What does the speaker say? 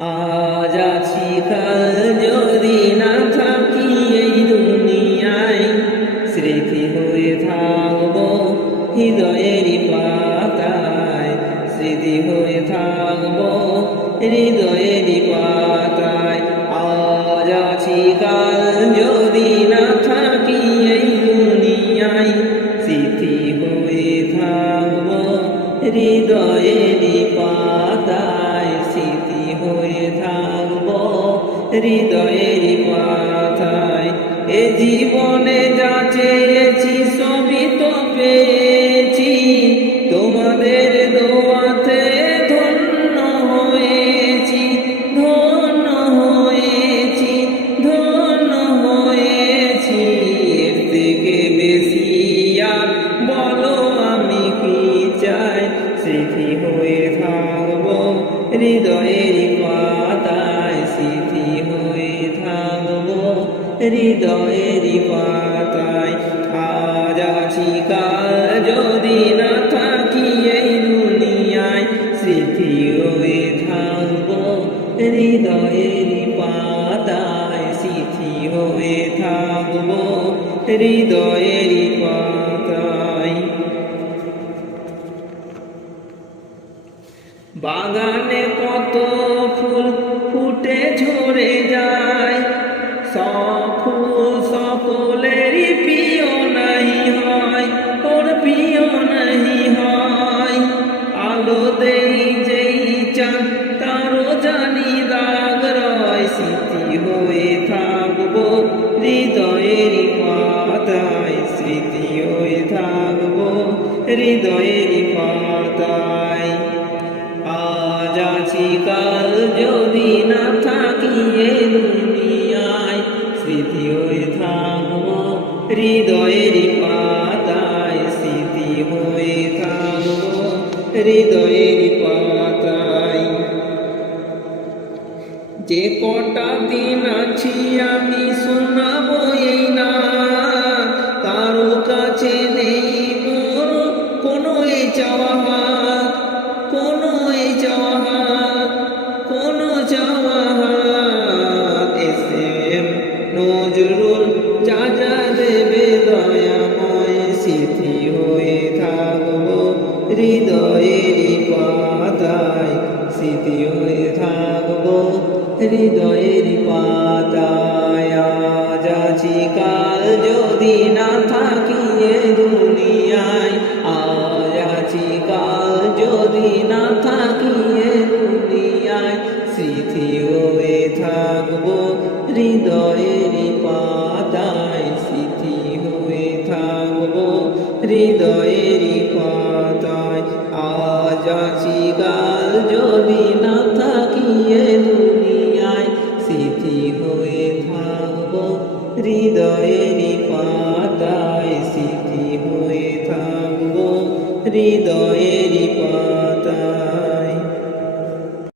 আজ আছি কাল যদি না থাকি এই দুনিয়ায়, স্মৃতি হয়ে থাকবো হৃদয়েরই পাতায়, স্মৃতি হয়ে থাকবো হৃদয়েরই পাতায়। আজ আছি কাল যদি না থাকি এই দুনিয়ায়, স্মৃতি হয়ে থাকবো হৃদয়েরই পাতায়, স্মৃতি হয়ে থাকবো হৃদয়েরই পাতায়। এ জীবনে যা চেয়েছি সবই তো পেয়েছি, তোমাদের দোয়াতে ধন্য হয়েছি, ধন্য হয়েছি, ধন্য হয়েছি। এর থেকে বেশি আর বলো আমি কি চাই, স্মৃতি হয়ে থাকবো হৃদয়েরই পাতায়, স্মৃতি হয়ে থাকবো হৃদয়েরই পাতায়। আজ আছি কাল যদি না থাকি এই দুনিয়ায়, স্মৃতি হয়ে থাকবো হৃদয়েরই পাতায়, স্মৃতি হয়ে থাকবো হৃদয়েরই পাতায়। বাগানে কত ফুল ফুটে ঝরে যায়, সব ফুল সকলেরই প্রিয় নাহি হয়, ওর প্রিয় নাহি হয়। আলো দেই যেই চাঁদ তারও জানি দাগ রয়, স্মৃতি হয়ে থাকবো হৃদয়েরই পাতায়, স্মৃতি হয়ে থাকবো হৃদয়েরই পাতায়। আজ আছি কাল যদি না থাকি এ দুনিয়ায়, স্মৃতি হয়ে থাকবো হৃদয়েরই পাতায়, স্মৃতি হয়ে থাকবো হৃদয়েরই পাতায়। যে কটা দিন আছি আমি শোনাবো এই না, কারো কাছে নেই মোর কোনো এই চাওয়া, কোনো এই চাওয়া, কোনো চাওয়া। এসএম নজরুল যা যা দেবে দয়াময়, স্মৃতি হয়ে থাকবো হৃদয়েরই পাতায়, স্মৃতি হয়ে থাকবো হৃদয়েরই পাতায়। আজ আছি কাল যদি না থাকি এ দুনিয়ায়, আজ আছি কাল যদি না থাকি এ দুনিয়ায়, স্মৃতি হয়ে থাকবো হৃদয়েরই পাতায়, স্মৃতি হয়ে থাকবো হৃদয়েরই পাতায়। আজ আছি কাল যদি না থাকি এ দুনিয়ায়, স্মৃতি হয়ে থাকবো হৃদয়েরই পাতায়, স্মৃতি হয়ে থাকবো হৃদয়।